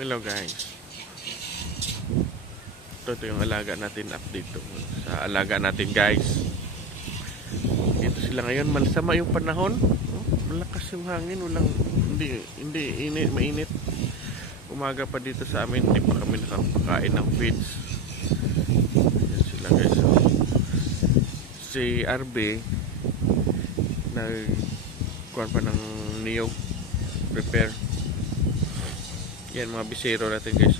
Hello guys. Ito yung alaga natin, update to sa alaga natin guys. Dito sila ngayon, malasama yung panahon. Malakas yung hangin, hindi init, mainit. Umaga pa dito sa amin, hindi pa kami nakapakain ng feeds. Yan sila guys. Si RB nagkuhan pa ng niyog, prepare. Yan mga bisero natin guys.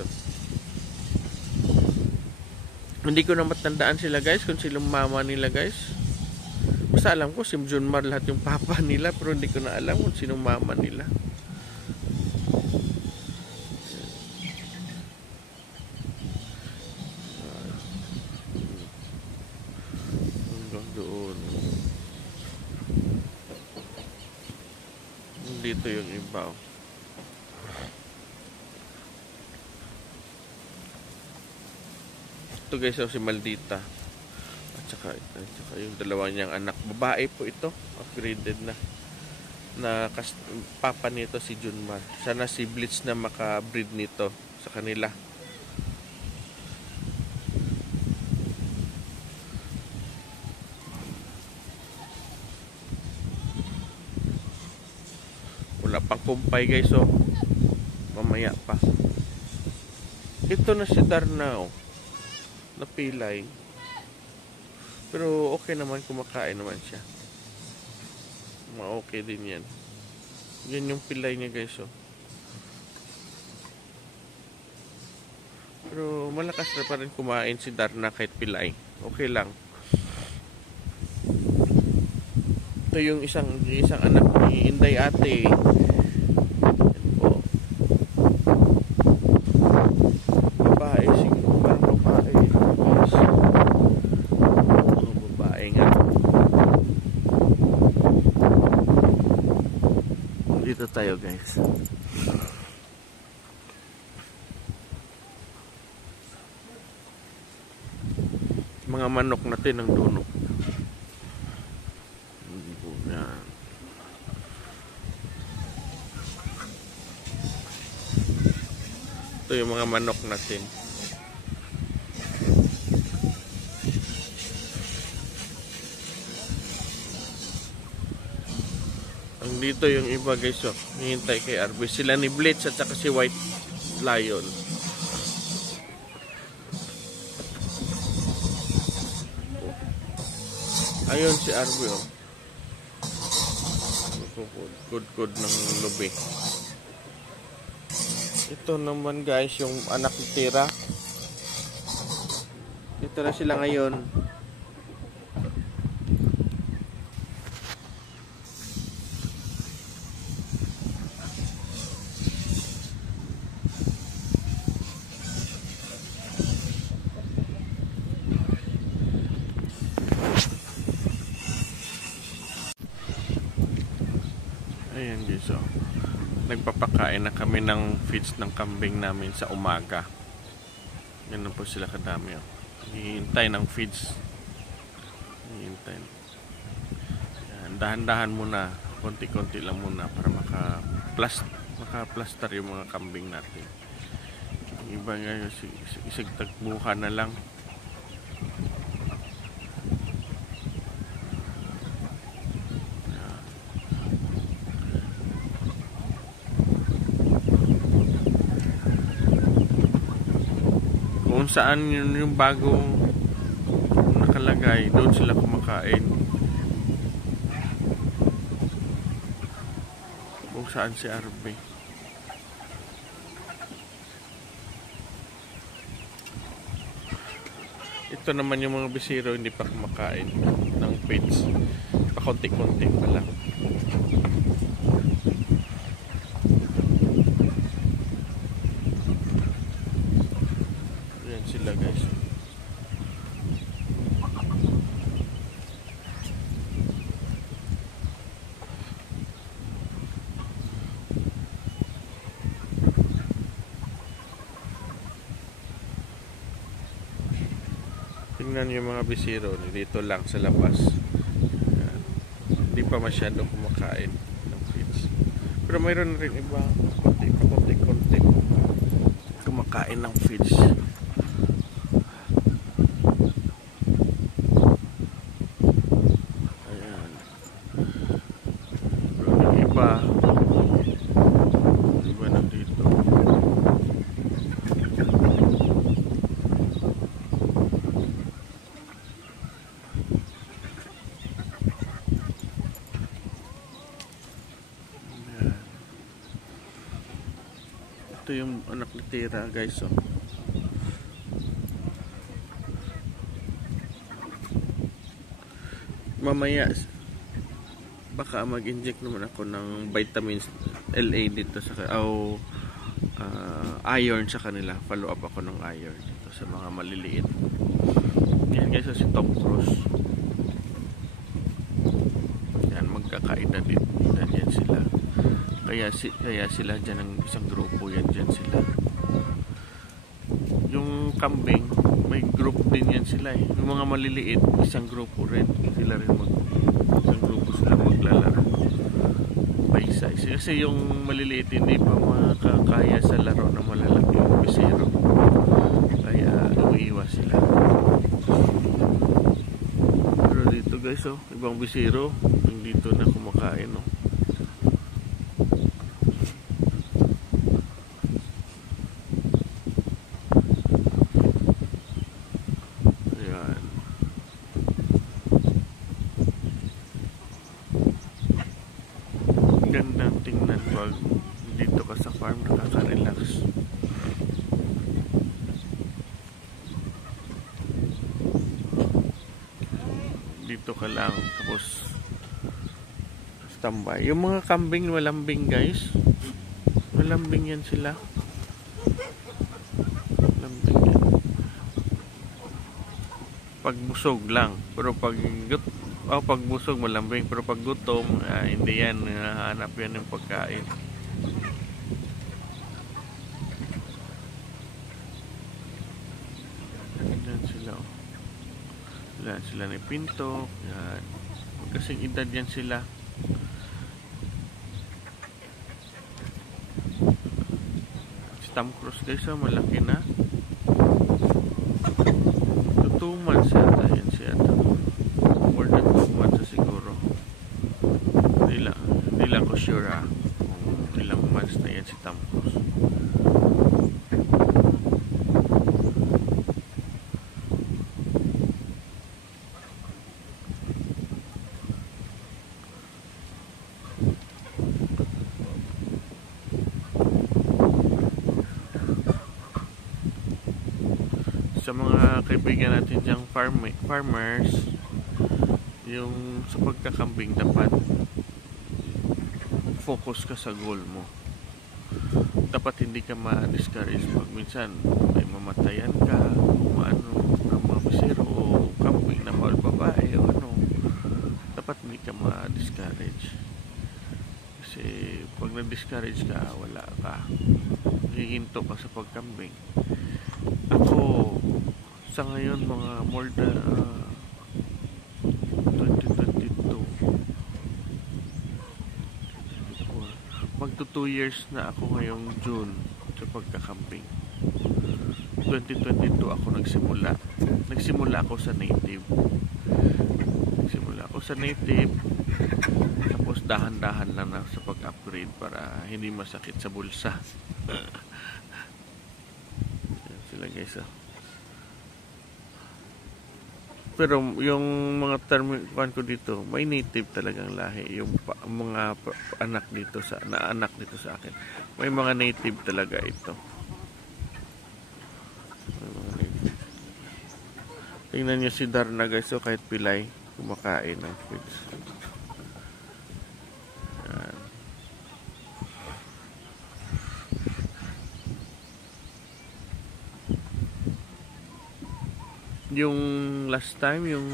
Hindi ko na matandaan sila guys, kung silang mama nila guys. Basta alam ko si Junmar lahat yung papa nila, pero hindi ko na alam kung sinong mama nila. Hanggang doon. Dito yung iba. Ito guys, si Maldita. At saka yung dalawa niyang anak. Babae po ito. Upgraded na. Papa nito si Junmar. Sana si Blitz na makabreed nito sa kanila. Wala pang kumpay guys, oh. Mamaya pa. Ito na si Darnao. Napilay. Pero okay naman, kumakain naman siya. Okay din yan. Yan yung pilay niya guys, oh. Pero malakas na pa rin kumain si Darna kahit pilay. Okay lang. Ito yung isang anak ni Inday ate. Yan po. Babae, siguro parang babae. Yes. Babae nga. Dito tayo guys. Mga manok natin ang dunok. Yan. Ito yung mga manok natin. Ang dito yung iba guys, oh. Hihintay kay RB. Sila ni Blitz at saka si White Lion. Ayun si RB, oh. Good ng lubi. Ito naman guys yung anak ni Tira. Dito na sila ngayon. Ayan guys, oh. Nagpapakain na kami ng feeds ng kambing namin sa umaga. Ganun po sila kadami, oh. Hihintay ng feeds. Hihintay. Ayan, dahan-dahan muna, konti-konti lang muna para maka-plaster yung mga kambing natin. Yung iba nga isagtagbuhan na lang. Kung saan yung bagong nakalagay, doon sila kumakain. Kung saan si RB. Ito naman yung mga bisiro hindi pa kumakain ng feeds. Pakunti-kunti pa lang. Sila guys. Tingnan yung mga bisiro dito lang sa labas. Hindi pa masyado kumakain ng feeds. Pero mayroon rin iba konti-konti. kumakain ng feeds. Ayan. Pero yung iba nandito. Ito yung anak ni Tira, guys. Oh. Mamaya baka mag-inject naman ako ng vitamins LA dito sa iron sa kanila. Follow up ako ng iron dito sa mga maliliit. Yan guys, si Tom Cruise. Yan, magkakaedad din yan sila. Kaya sila dyan ng isang grupo, yan dyan sila. Yung kambing, may group din yan sila eh. Yung mga maliliit, isang grupo rin. Sila rin isang grupo sila maglalaro. Paisa. Kasi yung maliliit hindi pa makakaya sa laro na malalaki yung bisero. Kaya umiiwas sila. Pero dito guys, oh, ibang bisero, yung dito na kumakain, oh. Gandang tingnan pag dito ka sa farm, nakaka-relax. Dito ka lang tapos standby. Yung mga kambing malambing guys, malambing yan sila. Malambing yan. Pag busog lang, pero pag busog malambing, pero pag gutom hindi yan, hanap yan ng pagkain. Yan sila, oh. Yan sila ni Pinto. Yan, magkasing edad yan sila. Si Tom Cruise guys, oh, malaki na. 2 months yata yan siya. More than 2 months siguro. Hindi lang ko sure kung ilang months na yan si Tom Cruise. Sa mga kaibigan natin diyang farmers, yung sa pagkakambing dapat focus ka sa goal mo. Dapat hindi ka ma-discourage pag minsan may mamatayan ka, ano, ng mga bisero o kambing na mahal babae o ano. Dapat hindi ka ma-discourage. Kasi pag na-discourage ka, wala ka. Hihinto ka sa pagkambing. Ako, sa ngayon, mga more than 2022, magto 2 years na ako ngayong June sa pagkakamping. 2022 ako nagsimula ako sa native, tapos dahan-dahan lang na sa pag-upgrade para hindi masakit sa bulsa. Yan sila guys, oh. Pero yung mga term ko dito, may native talagang lahi. Yung mga anak dito sa akin, may mga native talaga ito. Tingnan niyo si Darna guys, so kahit pilay kumakain ng feeds. Yan. Yung last time, yung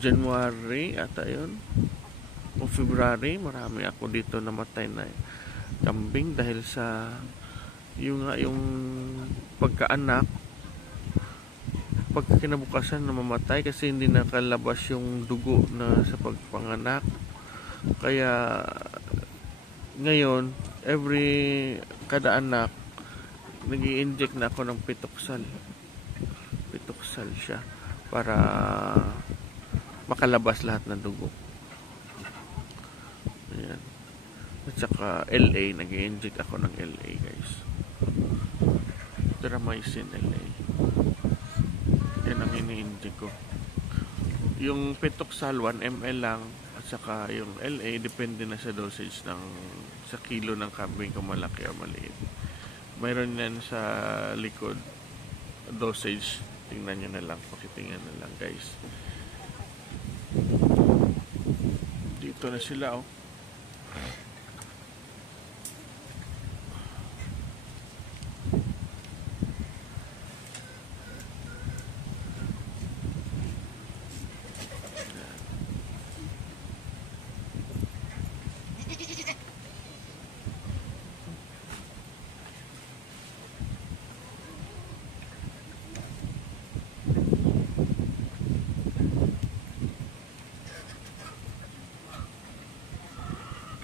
January ata yun o February, marami ako dito namatay na kambing dahil sa yung pagkaanak, pagkakinabukasan na mamatay kasi hindi nakalabas yung dugo na sa pagpanganak. Kaya ngayon, kada anak nag-i-inject na ako ng pitoxal. Pitoxal siya para makalabas lahat ng dugo. Ayan. At saka LA, nag-i-inject ako ng LA guys. Tramycin LA. Yan ang ini-inject ko. Yung pitoxal 1 ml lang, at saka yung LA depende na sa dosage ng sa kilo ng kambing kung malaki o maliit. Mayroon yan sa likod dosage. Tingnan nyo na lang, pakitingnan na lang guys. Dito na sila oh.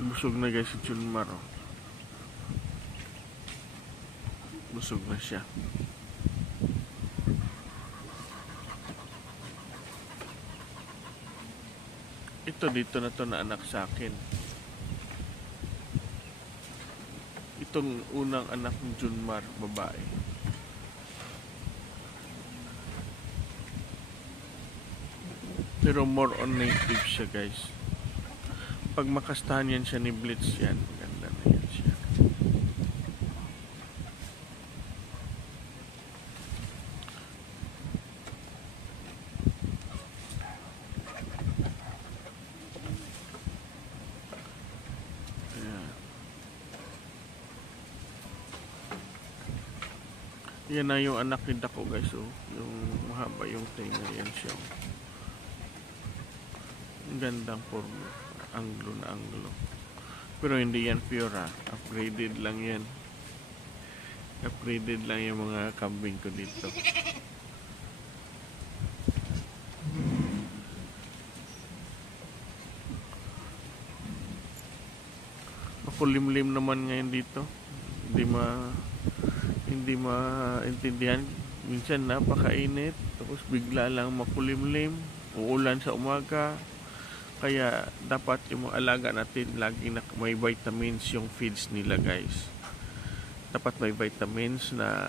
Busog na guys si Junmar oh. Busog na siya. Ito dito na to na anak sa akin. Itong unang anak ni Junmar, babae. Pero more on native siya guys. Pag makastahan yan siya ni Blitz yan, ganda na yan siya. Ayan. Yan na yung anak ni Dako guys oh. Yung mahaba yung tenga, yan siya. Ang gandang forma. Anglo na anglo. Pero hindi yan pure ha. Upgraded lang yan. Upgraded lang yung mga kambing ko dito. Makulimlim naman ngayon dito. Hindi maintindihan. Minsan napakainit. Tapos bigla lang makulimlim. Uulan sa umaga. Kaya dapat yung mga alaga natin laging may vitamins yung feeds nila guys. Dapat may vitamins na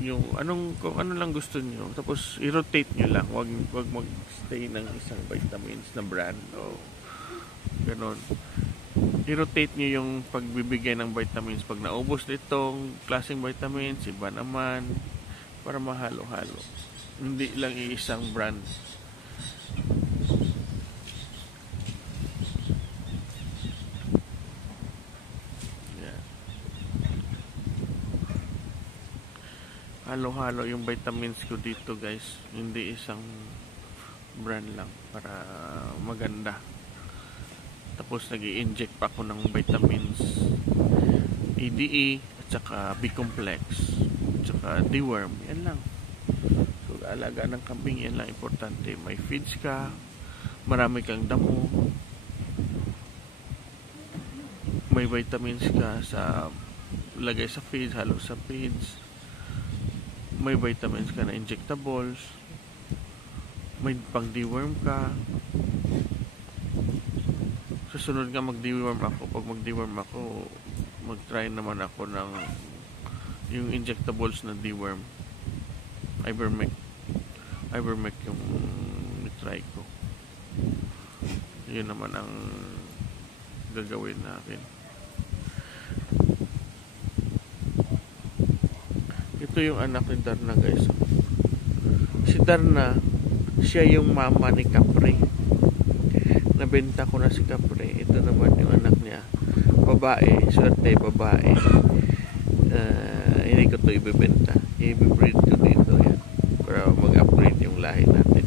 yung kung ano lang gusto niyo. Tapos i-rotate niyo lang. Wag mag-stay ng isang vitamins na brand o ganon. I-rotate niyo yung pagbibigay ng vitamins. Pag naubos itong klaseng vitamins, iba naman para mahalo-halo. Hindi lang iisang brand. Halo-halo yung vitamins ko dito guys, hindi isang brand lang para maganda. Tapos nag-i-inject pa ako ng vitamins EDE at saka B-complex at saka deworm, yan lang. So alaga ng kambing, yan lang importante. May feeds ka, marami kang damo, may vitamins ka sa lagay sa feeds, halo sa feeds, may vitamins ka na injectables, may pang deworm ka. Susunod nga mag-deworm ako. Pag mag-deworm ako, mag-try naman ako ng yung injectables na deworm. Ivermec yung try ko. Yun naman ang gagawin natin. Ito yung anak ni Darna guys. Si Darna, siya yung mama ni Capre. Nabenta ko na si Capre. Ito naman yung anak niya. Babae, swerte babae. Hindi ko ito ibibenta. I-breed ko dito yan. Para mag-upgrade yung lahi natin.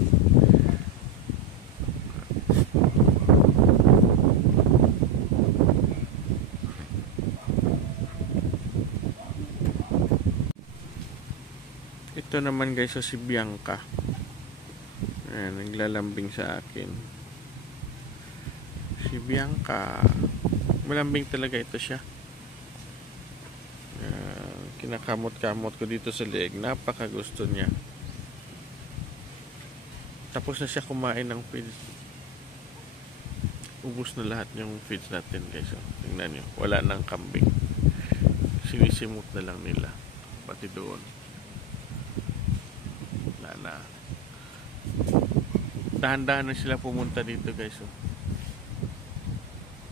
Ito naman guys, si Bianca. Ayan, naglalambing sa akin. Si Bianca. Malambing talaga ito siya. Kinakamot-kamot ko dito sa leeg. Napaka gusto niya. Tapos na siya kumain ng feeds. Ubus na lahat yung feeds natin guys. Tingnan nyo. Wala nang kambing. Sinisimot na lang nila. Pati doon. Wala na. Dahan-dahan na sila pumunta dito guys.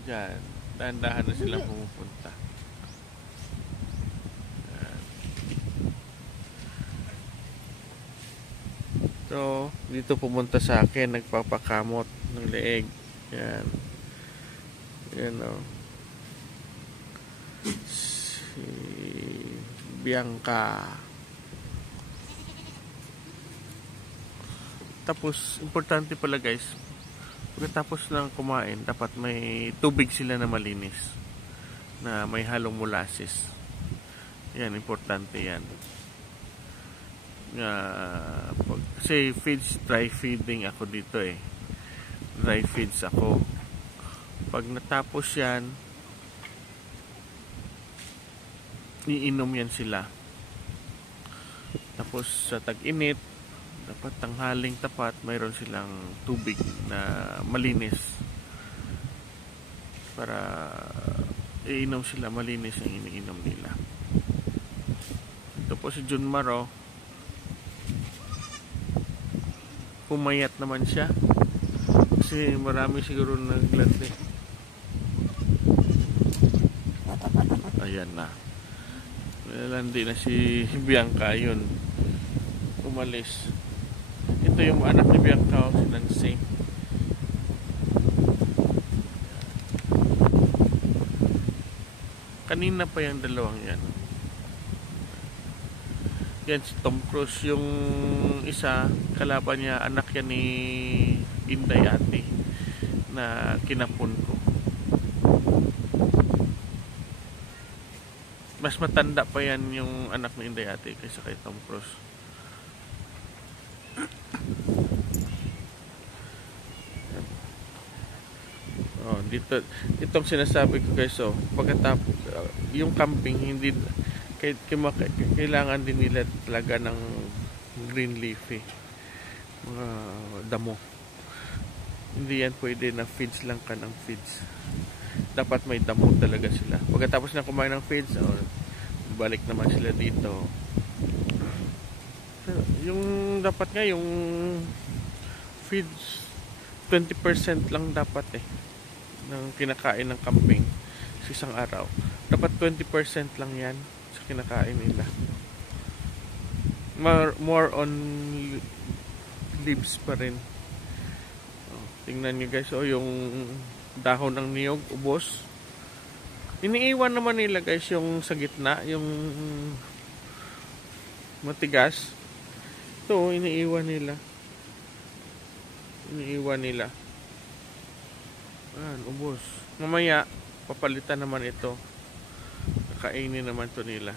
Diyan. Dahan-dahan na sila pumupunta. Yan. So, dito pumunta sa akin. Nagpapakamot ng leeg. Yan. Yan o. Si Bianca. Tapos, importante pala guys, pagkatapos ng kumain, dapat may tubig sila na malinis. Na may halong molasses. Yan, importante yan. Kasi dry feeding ako dito eh. Dry feeds ako. Pag natapos yan, iinom yan sila. Tapos sa tag-init, dapat tanghaling tapat, mayroon silang tubig na malinis. Para iinom sila, malinis ang iniinom nila. Ito po si Junmar. Pumayat naman siya. Kasi marami siguro naglandi. Ayan na. Nalandi na si Bianca. Yun. Umalis. Ito yung anak ni Bianca. Si Nancy. Kanina pa yung dalawang yan. Yan si Tom Cruise. Yung isa, kalaban niya, anak yan ni Inday Ate na kinapon ko. Mas matanda pa yan yung anak ni Inday Ate kaysa kay Tom Cruise. Dito, itong sinasabi ko guys, pagkatapos yung camping, hindi kailangan din nila talaga ng green leafy, mga damo. Hindi yan pwede na feeds lang ka ng feeds. Dapat may damo talaga sila. Pagkatapos na kumain ng feeds, balik naman sila dito. Yung dapat nga yung feeds 20% lang dapat ng kinakain ng kambing sa isang araw. Dapat 20% lang yan sa kinakain nila. More on leaves pa rin. Tingnan nyo guys, yung dahon ng niyog, ubos. Iniiwan naman nila guys yung sa gitna, yung matigas. Ito, iniiwan nila. Ubos. Mamaya, papalitan naman ito. Kakainin naman to nila.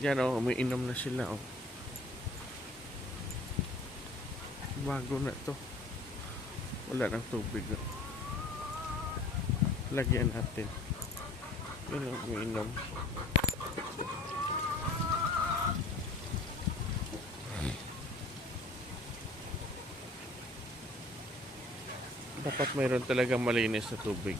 Yan umiinom na sila bago na to. Wala ng tubig lagyan natin. Yan umiinom. Dapat mayroon talagang malinis na tubig.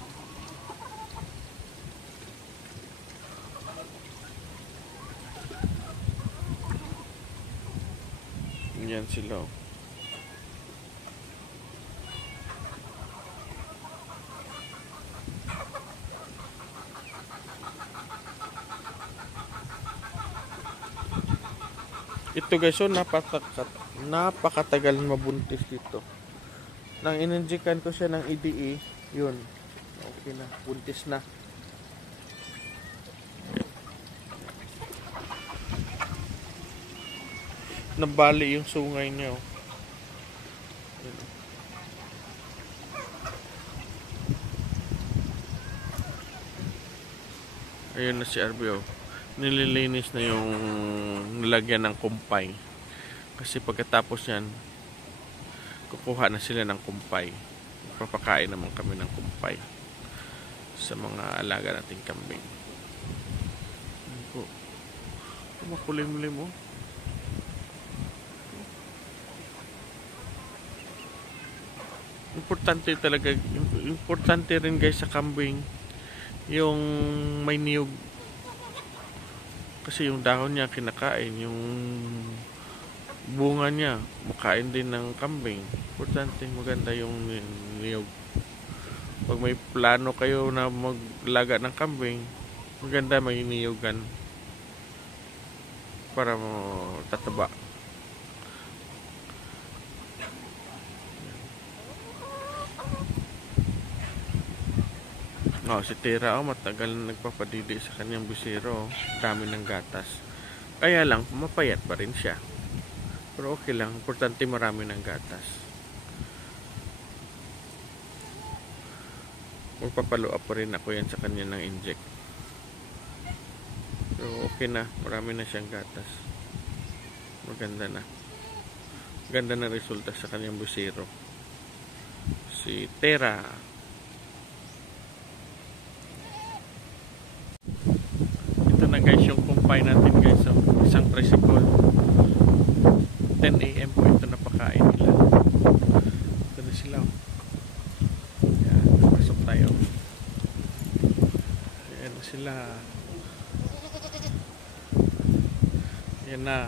Yan sila. Ito guys, napakatagal mabuntis dito. Nang inunjikan ko siya ng EDE, yun. Okay na, buntis na. Nabali yung sungay niya. Ayun na si RBO. Nililinis na yung nilagyan ng kumpay. Kasi pagkatapos yan, kukuha na sila ng kumpay. Nagpapakain naman kami ng kumpay sa mga alaga nating kambing. Makulimlim oh. Importante rin guys sa kambing yung may niyog, kasi yung dahon niya kinakain, yung bunga niya makain din ng kambing. Importante maganda yung niyog. Pag may plano kayo na maglaga ng kambing, maganda may niyogan para mo tataba. Si Tera matagal na nagpapadidi sa kanyang busiro. Dami ng gatas. Kaya lang, mapayat pa rin siya. Pero okay lang. Importante marami ng gatas. Magpapalo up pa rin ako yan sa kanya ng inject. Pero okay na. Marami na siyang gatas. Maganda na. Ganda na resulta sa kanyang busiro. Si Tera. Guys, yung kumpay natin guys, so, isang tricycle, 10 AM po ito napakain nila. Ito na sila. Yan, pasok tayo. Yan na sila. Yan na.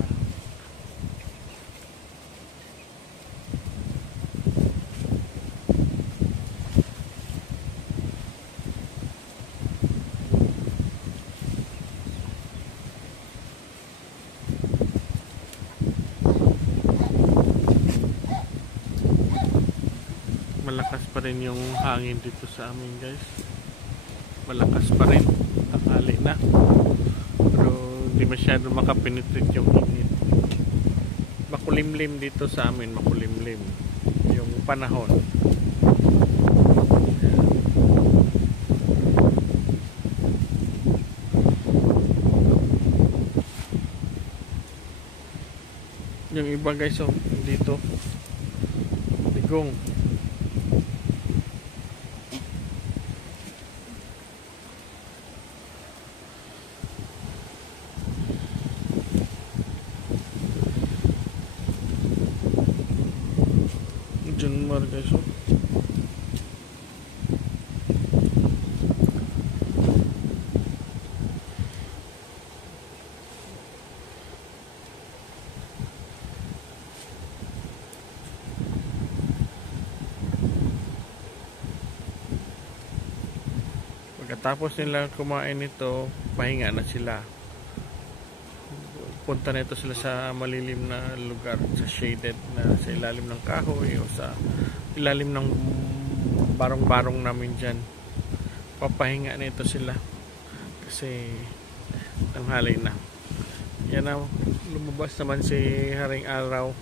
Malakas pa rin yung hangin dito sa amin guys. Malakas pa rin. Tanghali na. Pero hindi masyado makapenetrate yung init. Makulimlim dito sa amin. Makulimlim yung panahon. Yung iba guys, oh, dito ligong. Junmar guys, oh. Pagkatapos nila kumain ito, pahinga na sila. Punta na ito sila sa malilim na lugar, sa shaded na sa ilalim ng kahoy o sa ilalim ng barong-barong namin dyan. Papahinga na ito sila kasi tanghali na. Yan na, lumabas naman si Haring Araw.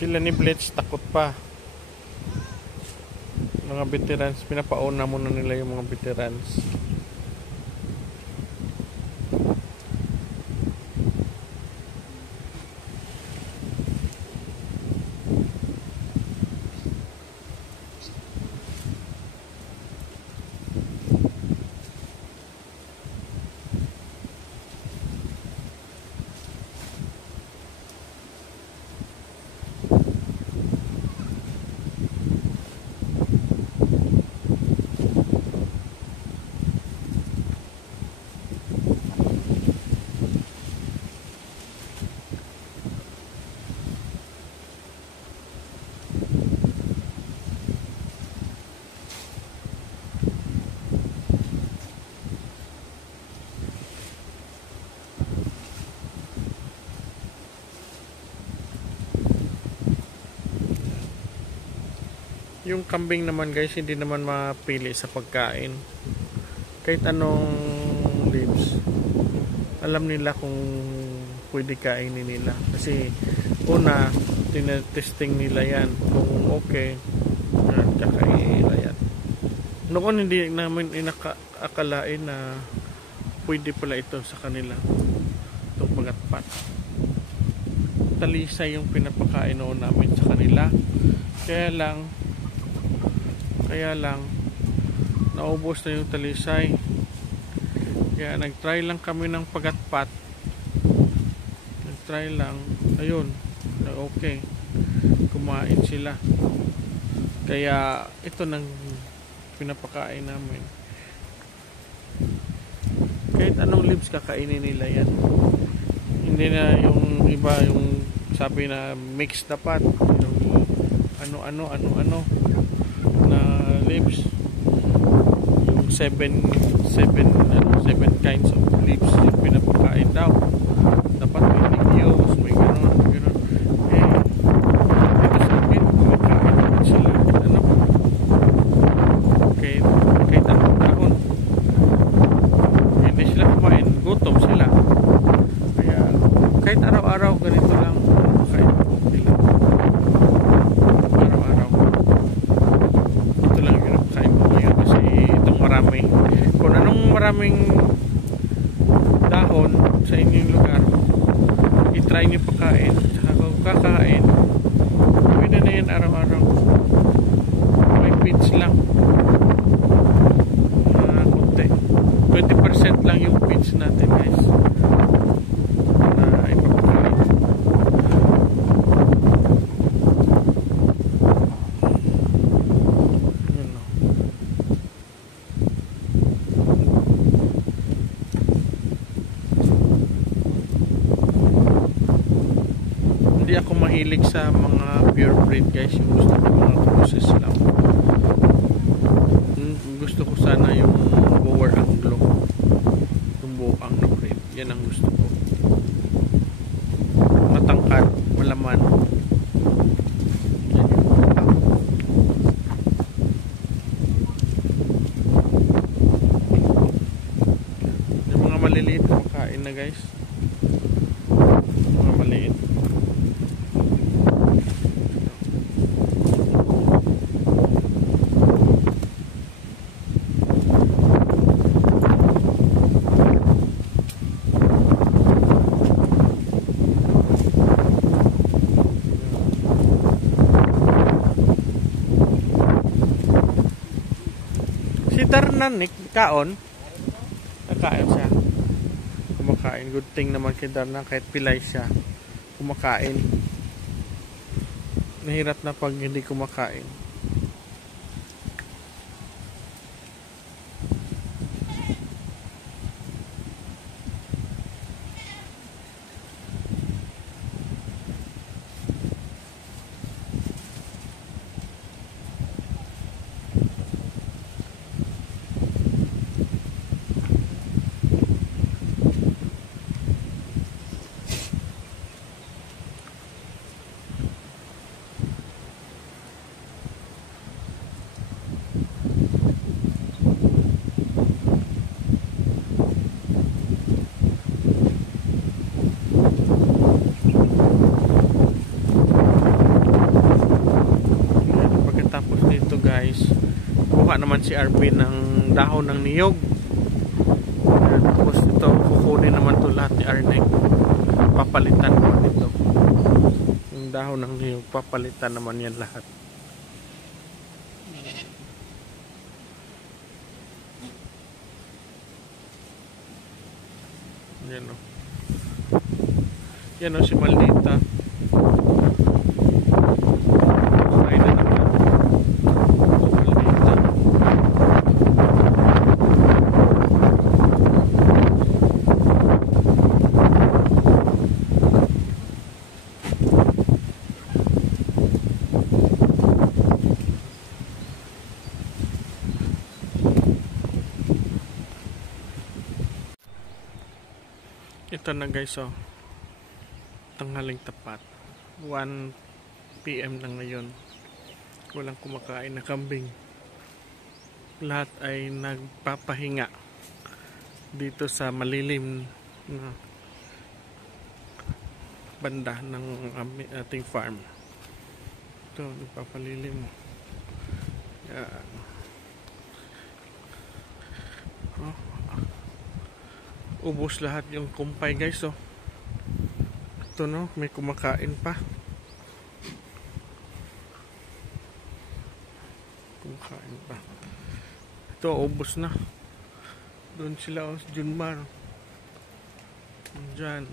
Sila ni Blitz takot pa. Mga veterans, pinapauna muna nila yung mga veterans. Yung kambing naman guys, hindi naman mapili sa pagkain. Kahit anong leaves, alam nila kung pwede kainin nila. Kasi una, tinetesting nila yan. Kung okay, kakainin nila yan. Noon hindi namin akalain na pwede pala ito sa kanila. Itong pagatpat. Talisay yung pinapakain noon namin sa kanila. Kaya lang naubos na yung talisay. Kaya nagtry lang kami ng pagatpat. Nagtry lang. Ayun. Okay. Kumain sila. Kaya ito nang pinapakain namin. Kahit anong leaves kakainin nila yan. Hindi na yung iba yung sabi na mix dapat. Yung ano na leaves. Yung 7 kinds of leaves yung pinapakain daw. Dapat may legumes, may gano'n. Ito sa amin, kumakain naman sila. Kahit anong dahon. Hindi sila kumain, gutom sila. Kaya kahit araw-araw ganito lang kumakain sila. Araw-araw. Ito lang yung pinapakain ko ngayon kasi itong marami. Kung anong maraming dahon sa inyong lugar, i-try nyo pakain. Saka kung kakain, pwede na yan araw-araw. May feeds lang. Kunti. 20% lang yung feeds natin, guys. Na ipapakain. Yun, no. Hindi ako mahilig sa mga pure breed, guys. Yung gusto ko mga process lang. Gusto ko sana yung Boer Anglo, yung buang na breed. Yan ang gusto ko. Matangkad, malaman. Yan yung buang. Yung mga maliliit kumakain na, guys. Mga maliit. Si Darnan, kaon. Kakain siya. Kumakain. Good thing naman kay Darnan kahit pilay siya. Kumakain. Mahirap na pag hindi kumakain. Guys, kuha naman si Arvin ng dahon ng niyog. Tapos ito, kukunin naman to lahat ni Arneng. Papalitan naman ito. Yung dahon ng niyog, papalitan naman yan lahat. Yan o. Yan o si Maldita. Ito na guys, oh. Tanghaling tapat. 1 PM lang ngayon. Walang kumakain na kambing. Lahat ay nagpapahinga dito sa malilim na banda ng ating farm. Ito, nagpapalilim mo. Yan. Oh. Ubos lahat yung kumpay guys. Oh. Ito no, may kumakain pa. Kumakain pa. Ito, ubos na. Doon sila, oh, Junmar. Diyan.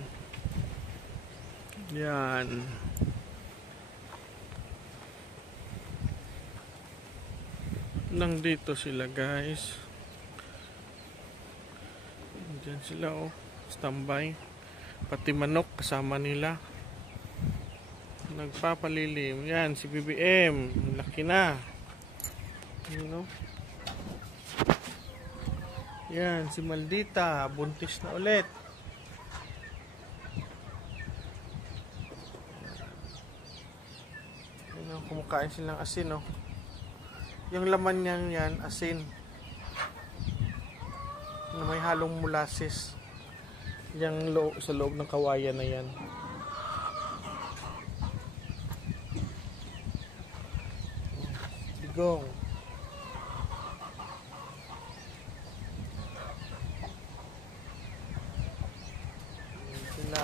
Yan. Nang dito sila guys. Diyan sila, oh. Standby. Pati manok kasama nila. Nagpapalilim. Yan, si BBM. Laki na. You know? Yan, si Maldita. Buntis na ulit. Yan, oh, kumakain silang asin, oh. Yung laman niyan yan, asin. Na may halong molasses. Yang sa loob ng kawayan na yan. Digong. Sila.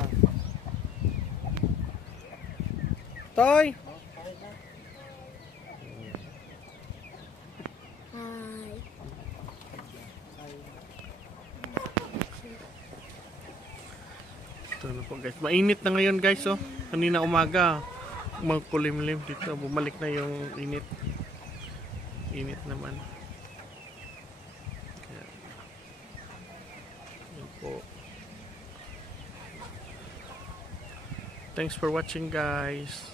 Toy! Ito na po guys. Mainit na ngayon guys, oh. Kanina umaga magkulimlim dito. Bumalik na yung init. Init naman. Yan po. Thanks for watching guys.